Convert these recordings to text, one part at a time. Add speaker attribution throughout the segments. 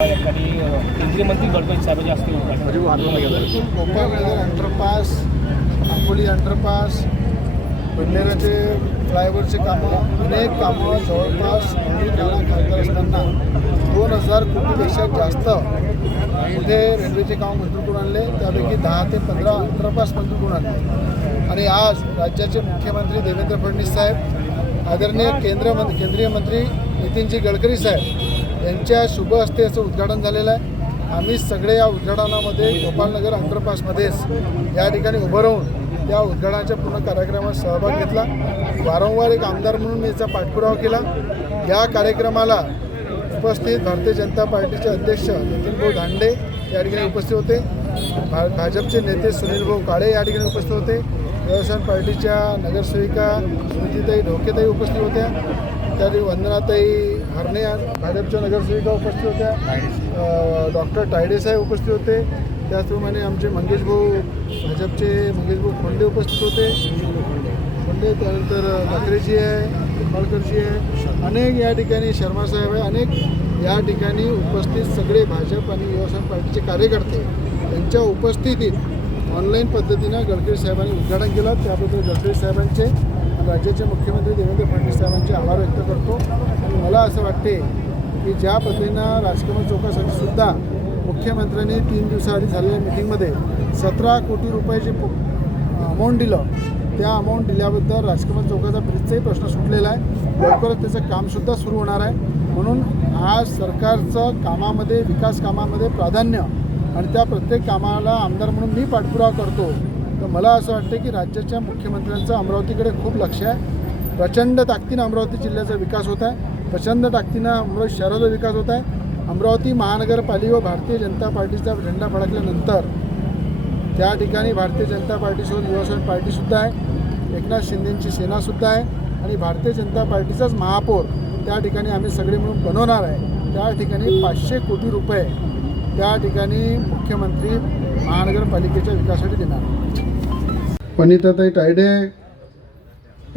Speaker 1: केंद्रीय मंत्री Gadkari
Speaker 2: underpass Amboli underpass बंडेराचे फ्लायओव्हरचे कामं अनेक कामं जवळपास खासदार असताना दोन हजार कोटीपेक्षा जास्त कुठे रेल्वेचे काम मंजूर करून आणले. त्यापैकी दहा ते पंधरा अंडरपास मंजूर करून आणले. आणि आज राज्याचे मुख्यमंत्री देवेंद्र फडणवीस साहेब आदरणीय केंद्र मं केंद्रीय मंत्री नितीनजी गडकरी साहेब यांच्या शुभ हस्ते याचं उद्घाटन झालेलं आहे. आम्ही सगळे या उद्घाटनामध्ये गोपालनगर अंतरपासमध्येच या ठिकाणी उभं राहून त्या उद्घाटनाच्या पूर्ण कार्यक्रमात सहभाग घेतला. वारंवार एक आमदार म्हणून मी याचा पाठपुरावा केला. या कार्यक्रमाला उपस्थित भारतीय जनता पार्टीचे अध्यक्ष नितीनभाऊ धांडे या ठिकाणी उपस्थित होते. भा भाजपचे नेते सुनीलभाऊ काळे या ठिकाणी उपस्थित होते. व्यवसाय पार्टीच्या नगरसेविका स्मृतीताई ढोकेताई उपस्थित होत्या. त्यावेळी वंदनाताई हरणे भाजपच्या नगरसेविका उपस्थित होत्या. डॉक्टर टायडेसाहेब उपस्थित होते. त्याचप्रमाणे आमचे मंगेश भाऊ भाजपचे मंगेश भाऊ खोंडे उपस्थित होते. खोंडे त्यानंतर ठाकरेजी आहे निंबाळकरजी आहे. अनेक या ठिकाणी शर्मा साहेब आहे. अनेक या ठिकाणी उपस्थित सगळे भाजप आणि युवासेना पार्टीचे कार्यकर्ते यांच्या उपस्थितीत ऑनलाईन पद्धतीनं गडकरी साहेबांनी उद्घाटन केलं. त्याबद्दल गडकरी साहेबांचे राज्याचे मुख्यमंत्री देवेंद्र फडणवीस साहेबांचे आभार व्यक्त करतो. आणि मला असं वाटते की ज्या पद्धतीनं राजकमल चौकासाठी सुद्धा मुख्यमंत्र्यांनी तीन दिवसाआधी झालेल्या मिटिंगमध्ये सतरा कोटी रुपये जे अमाऊंट दिलं त्या अमाऊंट दिल्याबद्दल राजकमल चौकाचा ब्रिजचाही प्रश्न सुटलेला आहे. लवकरच त्याचं कामसुद्धा सुरू होणार आहे. म्हणून आज सरकारचं कामामध्ये विकास कामामध्ये प्राधान्य आणि त्या प्रत्येक कामाला आमदार म्हणून मी पाठपुरावा करतो. तर मला असं वाटतं की राज्याच्या मुख्यमंत्र्यांचं अमरावतीकडे खूप लक्ष आहे. प्रचंड ताकदीनं अमरावती जिल्ह्याचा विकास होत आहे. प्रचंड ताकदीनं अमरावती शहराचा विकास होत आहे. अमरावती महानगरपालिका व भारतीय जनता पार्टीचा झेंडा फडकल्यानंतर त्या ठिकाणी भारतीय जनता पार्टीसोबत युवासेना पार्टीसुद्धा आहे. एकनाथ शिंदेंची सेनासुद्धा आहे. आणि भारतीय जनता पार्टीचाच महापौर त्या ठिकाणी आम्ही सगळे मिळून बनवणार आहे. त्या ठिकाणी पाचशे कोटी रुपये त्या ठिकाणी मुख्यमंत्री महानगरपालिकेच्या विकासासाठी देणार. वनिताताई टायडे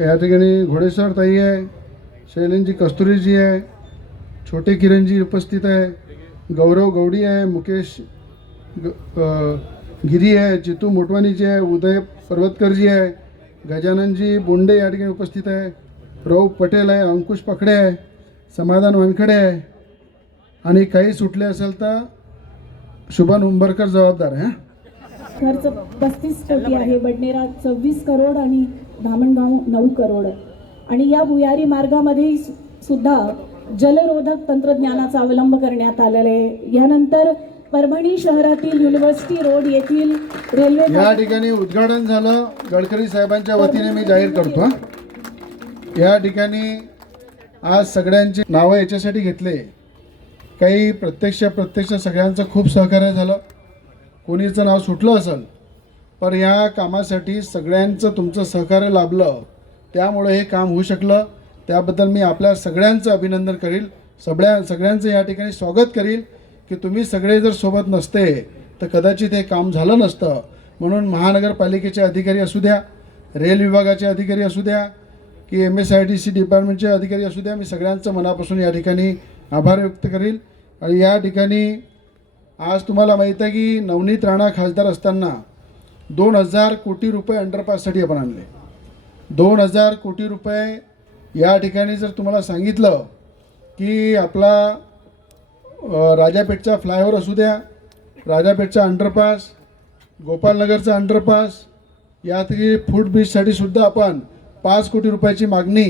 Speaker 2: या ठिकाणी घोडेसर ताई आहे. शैलेंजी कस्तुरीजी आहे. छोटे किरणजी उपस्थित आहे. गौरव गौडी आहे. मुकेश ग गिरी आहे. चितू मोटवानीजी आहे. उदय पर्वतकरजी आहे. गजाननजी बोंडे या ठिकाणी उपस्थित आहे. रौफ पटेल आहे. अंकुश पकडे आहे. समाधान वानखडे आहे. आणि काही सुटले असेल तर शुभन उंबरकर जबाबदार आहे हं?
Speaker 3: खर्च पस्तीस कोटी आहे बडनेरा सव्वीस करोड आणि धामणगाव नऊ करोड आणि या भुयारी मार्गामध्ये सुद्धा जलरोधक तंत्रज्ञानाचा अवलंब करण्यात आलेला आहे यानंतर परभणी शहरातील युनिव्हर्सिटी रोड येथील रेल्वे
Speaker 2: या ठिकाणी उद्घाटन झालं गडकरी साहेबांच्या वतीने मी जाहीर करतो. या ठिकाणी आज सगळ्यांची नावं याच्यासाठी घेतले काही प्रत्यक्ष प्रत्यक्ष सगळ्यांचं खूप सहकार्य झालं. कोणीचं नाव सुटलं असेल पण या कामासाठी सगळ्यांचं तुमचं सहकार्य लाभलं. त्यामुळे हे काम होऊ शकलं. त्याबद्दल मी आपल्या सगळ्यांचं अभिनंदन करील. सगळ्या सगळ्यांचं या ठिकाणी स्वागत करील की तुम्ही सगळे जर सोबत नसते तर कदाचित हे काम झालं नसतं. म्हणून महानगरपालिकेचे अधिकारी असू द्या रेल विभागाचे अधिकारी असू द्या की M S I D C डिपार्टमेंटचे अधिकारी असू द्या मी सगळ्यांचं मनापासून या ठिकाणी आभार व्यक्त करील. या ठिकाणी आज तुम्हाला माहीत आहे की नवनीत राणा खासदार असताना दोन हजार कोटी रुपये अंडरपाससाठी आपण आणले. दोन हजार कोटी रुपये या ठिकाणी जर तुम्हाला सांगितलं की आपला राजापेठचा फ्लायओव्हर असू द्या राजापेठचा अंडरपास गोपालनगरचा अंडरपास यात फूड ब्रिजसाठी सुद्धा आपण पाच कोटी रुपयाची मागणी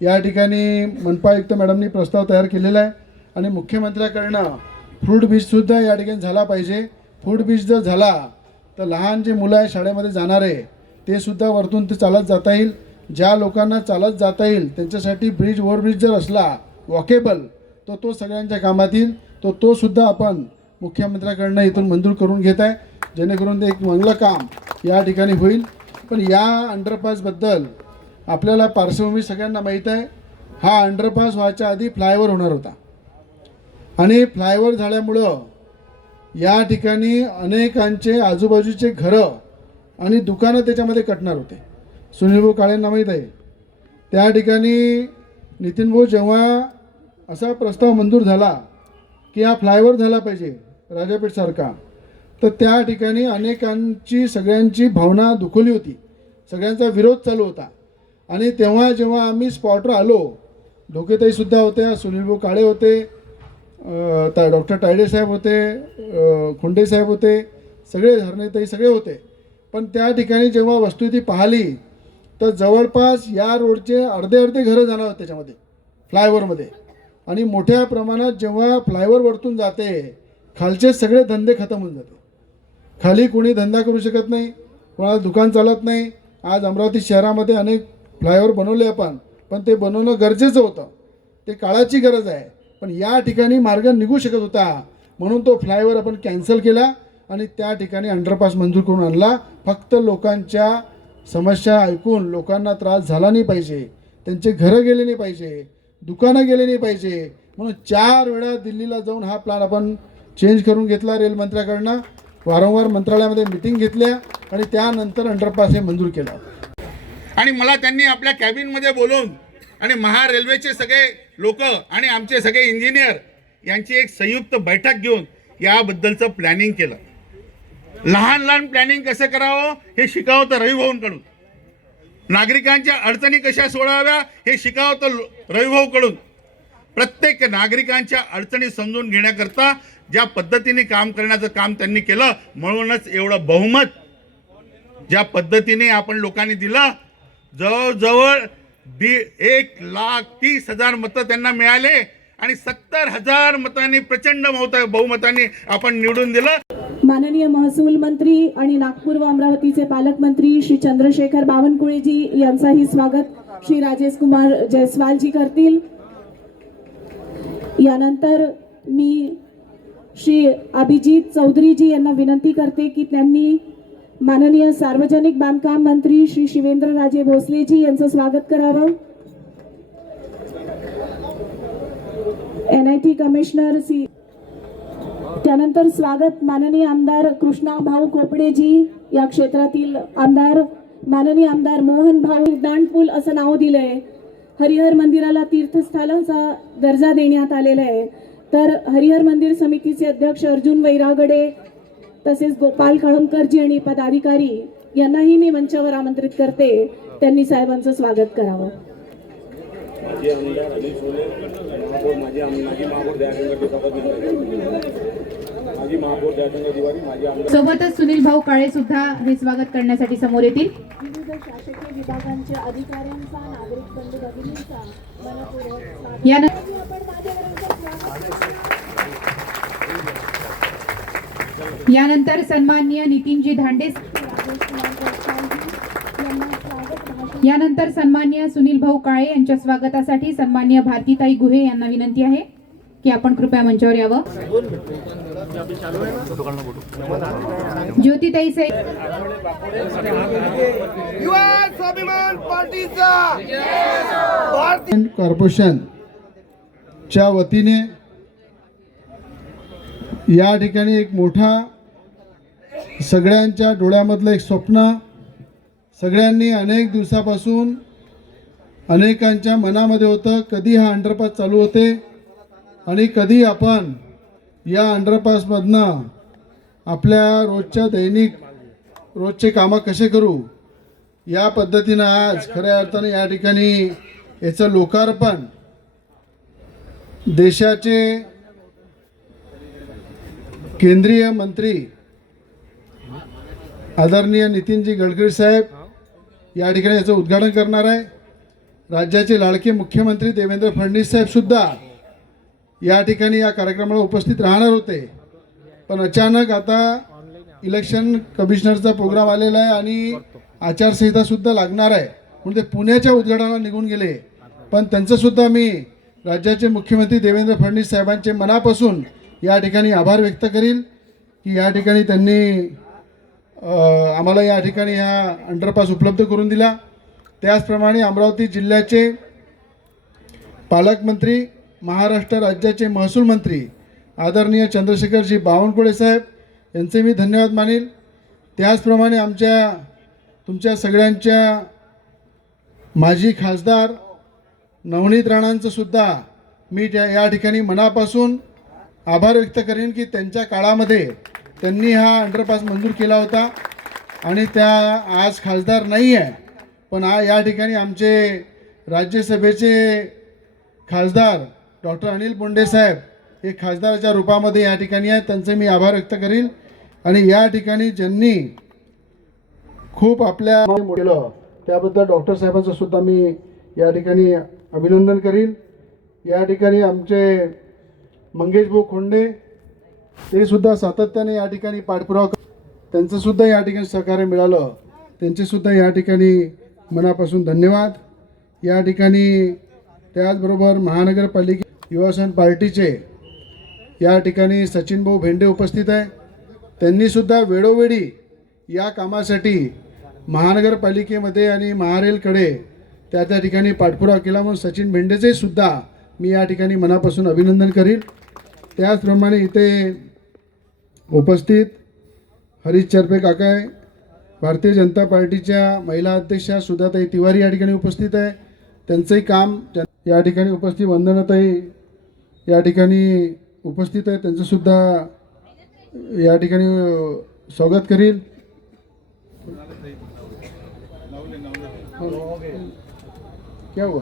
Speaker 2: या ठिकाणी मनपा आयुक्त मॅडमनी प्रस्ताव तयार केलेला आहे. आणि मुख्यमंत्र्याकडनं फ्रूट बीजसुद्धा या ठिकाणी झाला पाहिजे. फूड बीज जर झाला तर लहान जे मुलं आहे शाळेमध्ये जाणारे ते सुद्धा वरतून ते चालत जाता येईल. ज्या लोकांना चालत जाता येईल त्यांच्यासाठी ब्रिज ओव्हरब्रिज जर असला वॉकेबल तर तो सगळ्यांच्या कामात येईल. तो तो सुद्धा आपण मुख्यमंत्र्याकडनं इथून मंजूर करून घेत आहे. जेणेकरून ते एक चांगलं काम या ठिकाणी होईल. पण या अंडरपासबद्दल आपल्याला पार्श्वभूमी सगळ्यांना माहीत आहे. हा अंडरपास व्हायच्या आधी फ्लायओव्हर होणार होता. आणि फ्लायओव्हर झाल्यामुळं या ठिकाणी अनेकांचे आजूबाजूचे घरं आणि दुकानं त्याच्यामध्ये कटणार होते. सुनीलभाऊ काळेंना माहीत आहे. त्या ठिकाणी नितीनभाऊ जेव्हा असा प्रस्ताव मंजूर झाला की हा फ्लायओव्हर झाला पाहिजे राजापेठसारखा तर त्या ठिकाणी अनेकांची सगळ्यांची भावना दुखवली होती. सगळ्यांचा विरोध चालू होता. आणि तेव्हा जेव्हा आम्ही स्पॉटवर आलो धोकेताईसुद्धा होत्या सुनीलभाऊ काळे होते डॉक्टर तायडे साहेब होते खुंडे साहेब होते सगळे हरणेताई सगळे होते. पण त्या ठिकाणी जेव्हा वस्तुस्थिती पाहिली तर जवळपास या रोडचे अर्धे अर्धे घरं जाणार होते त्याच्यामध्ये फ्लायओव्हरमध्ये. आणि मोठ्या प्रमाणात जेव्हा फ्लायओव्हर वरतून जाते खालचे सगळे धंदे खतम होऊन जाते. खाली कोणी धंदा करू शकत नाही कोणाला दुकान चालत नाही. आज अमरावती शहरामध्ये अनेक फ्लायओव्हर बनवले आपण पण ते बनवणं गरजेचं होतं. ते काळाची गरज आहे. पण या ठिकाणी मार्ग निघू शकत होता. म्हणून तो फ्लायओव्हर आपण कॅन्सल केला आणि त्या ठिकाणी अंडरपास मंजूर करून आणला. फक्त लोकांच्या समस्या ऐकून लोकांना त्रास झाला नाही पाहिजे. त्यांचे घरं गेले नाही पाहिजे. दुकानं गेले नाही पाहिजे. म्हणून चार वेळा दिल्लीला जाऊन हा प्लॅन आपण चेंज करून घेतला रेलमंत्र्याकडनं वारंवार मंत्रालयामध्ये मिटिंग घेतल्या आणि त्यानंतर अंडरपास हे मंजूर केलं.
Speaker 4: आणि मला त्यांनी आपल्या कॅबिनमध्ये बोलवून आणि महा रेल्वेचे सगळे लोक आणि आमचे सगळे इंजिनियर यांची एक संयुक्त बैठक घेऊन याबद्दलचं प्लॅनिंग केलं. लहान लहान प्लॅनिंग कसं करावं हे शिकावं तर रविभाऊंकडून. नागरिकांच्या अडचणी कशा सोडाव्या हे शिकावं तर रविभाऊकडून. प्रत्येक नागरिकांच्या अडचणी समजून घेण्याकरता ज्या पद्धतीने काम करण्याचं काम त्यांनी केलं म्हणूनच एवढं बहुमत ज्या पद्धतीने आपण लोकांनी दिलं जवळजवळ दि एक लाख तीस हजार मतं त्यांना मिळाले आणि सत्तर हजार मतांनी प्रचंड मत बहुमतांनी आपण निवडून दिलं.
Speaker 3: माननीय महसूल मंत्री आणि नागपूर व अमरावतीचे पालकमंत्री श्री चंद्रशेखर बावनकुळेजी यांचाही स्वागत. श्री राजेश कुमार जयस्वालजी करतील. यानंतर मी श्री अभिजित चौधरीजी यांना विनंती करते की त्यांनी माननीय सार्वजनिक बांधकाम मंत्री श्री शिवेंद्रराजे भोसलेजी यांचं स्वागत करावं. N I T commissioner C. त्यानंतर स्वागत माननीय आमदार कृष्णा भाऊ कोपडेजी या क्षेत्रातील आमदार माननीय आमदार मोहन भाऊ दांडपूल असं नाव दिलंय. हरिहर मंदिराला तीर्थस्थानाचा दर्जा देण्यात आलेला आहे. तर हरिहर मंदिर समितीचे अध्यक्ष अर्जुन वैरागडे तसेच गोपाल कळमकरजी आणि पदाधिकारी यांनाही मी मंचावर आमंत्रित करते. त्यांनी साहेबांचं स्वागत करावं.
Speaker 5: माजी आमदार अनिल सोले महापौर माजी आम माजी महापौर दयाशंकर शपथ माजी महापौर दयाशंकर तिवारी माजी आमदार
Speaker 6: सोबतच सुनील भाऊ काळे सुद्धा हे स्वागत करण्यासाठी समोर येतील.
Speaker 3: विविध शासकीय विभागांच्या अधिकाऱ्यांचा नागरिक बंधू भगिनींचा
Speaker 6: यानंतर सन्माननीय नितीनजी धांडे यानंतर सन्माननीय सुनील भाऊ काळे यांच्या स्वागतासाठी सन्माननीय भारतीताई गुहे यांना विनंती आहे की आपण कृपया मंचावर यावं. ज्योतिताई साहेब
Speaker 2: कॉर्पोरेशनच्या वतीने या ठिकाणी एक मोठा सगळ्यांच्या डोळ्यामधलं एक स्वप्न सगळ्यांनी अनेक दिवसापासून अनेकांच्या मनामध्ये होतं कधी हा अंडरपास चालू होते आणि कधी आपण या अंडरपासमधनं आपल्या रोजच्या दैनिक रोजचे कामं कसे करू या पद्धतीनं आज खऱ्या अर्थाने या ठिकाणी याचं लोकार्पण देशाचे केंद्रीय मंत्री आदरणीय नितीनजी गडकरी साहेब या ठिकाणी याचं उद्घाटन करणार आहे. राज्याचे लाडके मुख्यमंत्री देवेंद्र फडणवीस साहेबसुद्धा या ठिकाणी या कार्यक्रमाला उपस्थित राहणार होते. पण अचानक आता इलेक्शन कमिशनरचा प्रोग्राम आलेला आहे आणि आचारसंहितासुद्धा लागणार आहे. म्हणून ते पुण्याच्या उद्घाटनाला निघून गेले. पण त्यांचंसुद्धा मी राज्याचे मुख्यमंत्री देवेंद्र फडणवीस साहेबांचे मनापासून या ठिकाणी आभार व्यक्त करील की या ठिकाणी त्यांनी आम्हाला या ठिकाणी हा अंडरपास उपलब्ध करून दिला. त्याचप्रमाणे अमरावती जिल्ह्याचे पालकमंत्री महाराष्ट्र राज्याचे महसूल मंत्री आदरणीय चंद्रशेखरजी बावनकुळे साहेब यांचे मी धन्यवाद मानेल. त्याचप्रमाणे आमच्या तुमच्या सगळ्यांच्या माजी खासदार नवनीत राणांचं सुद्धा मी त्या या ठिकाणी मनापासून आभार व्यक्त करेन की त्यांच्या काळामध्ये त्यांनी हा अंडरपास मंजूर केला होता. आणि त्या आज खासदार नाही आहे पण आ या ठिकाणी आमचे राज्यसभेचे खासदार डॉक्टर अनिल बोंडे साहेब हे खासदाराच्या रूपामध्ये या ठिकाणी आहेत. त्यांचे मी आभार व्यक्त करील. आणि या ठिकाणी ज्यांनी खूप आपल्या केलं त्याबद्दल डॉक्टर साहेबांचं सुद्धा मी या ठिकाणी अभिनंदन करील. या ठिकाणी आमचे मंगेश भाऊ खोंडे ते सुद्धा सातत्याने या ठिकाणी पाठपुरावा त्यांचं सुद्धा या ठिकाणी सहकार्य मिळालं. त्यांचे सुद्धा या ठिकाणी मनापासून धन्यवाद. या ठिकाणी त्याचबरोबर महानगरपालिके युवासन पार्टीचे या ठिकाणी सचिन भाऊ भेंडे उपस्थित आहे. त्यांनीसुद्धा वेळोवेळी या कामासाठी महानगरपालिकेमध्ये आणि महारेलकडे त्या त्या ठिकाणी पाठपुरावा केला. म्हणून सचिन भेंडेचे सुद्धा मी या ठिकाणी मनापासून अभिनंदन करीन. त्याचप्रमाणे इथे उपस्थित हरीश चरपे काका आहे भारतीय जनता पार्टीच्या महिला अध्यक्षा सुधाताई तिवारी या ठिकाणी उपस्थित आहे त्यांचंही काम या ठिकाणी उपस्थित वंदनाताई या ठिकाणी उपस्थित आहे त्यांचंसुद्धा या ठिकाणी स्वागत करील क्या हुआ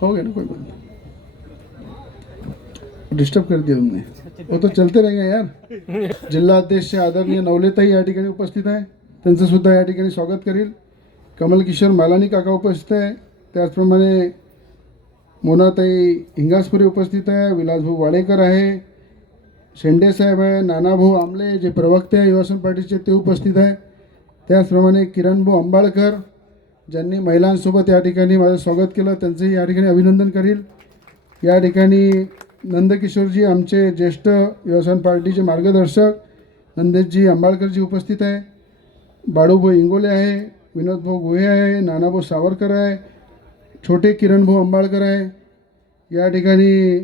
Speaker 2: हो गया ना कोई बात नहीं डिस्टर्ब कर दिया तुमने वो तो चलते रहेंगे यार. जिल्हा अध्यक्ष आदरणीय नवलेताई या ठिकाणी उपस्थित आहे. त्यांचं सुद्धा या ठिकाणी स्वागत करील. कमल किशोर मालानी काका उपस्थित आहे. त्याचप्रमाणे मोनाताई हिंगासपुरी उपस्थित आहे. विलासभाऊ वाडेकर आहे. शेंडे साहेब आहे. नानाभाऊ आमले जे प्रवक्ते आहे युवासन पार्टीचे ते उपस्थित आहे. त्याचप्रमाणे किरणभाऊ अंबाळकर ज्यांनी महिलांसोबत या ठिकाणी माझं स्वागत केलं त्यांचंही या ठिकाणी अभिनंदन करील. या ठिकाणी नंदकिशोरजी आमचे ज्येष्ठ व्यवसाय पार्टीचे मार्गदर्शक. नंदेशजी अंबाळकरजी उपस्थित आहे. बाळूभाऊ इंगोले आहे. विनोदभाऊ गुहे आहे. नानाभाऊ सावरकर आहे. छोटे किरणभाऊ अंबाळकर आहे. या ठिकाणी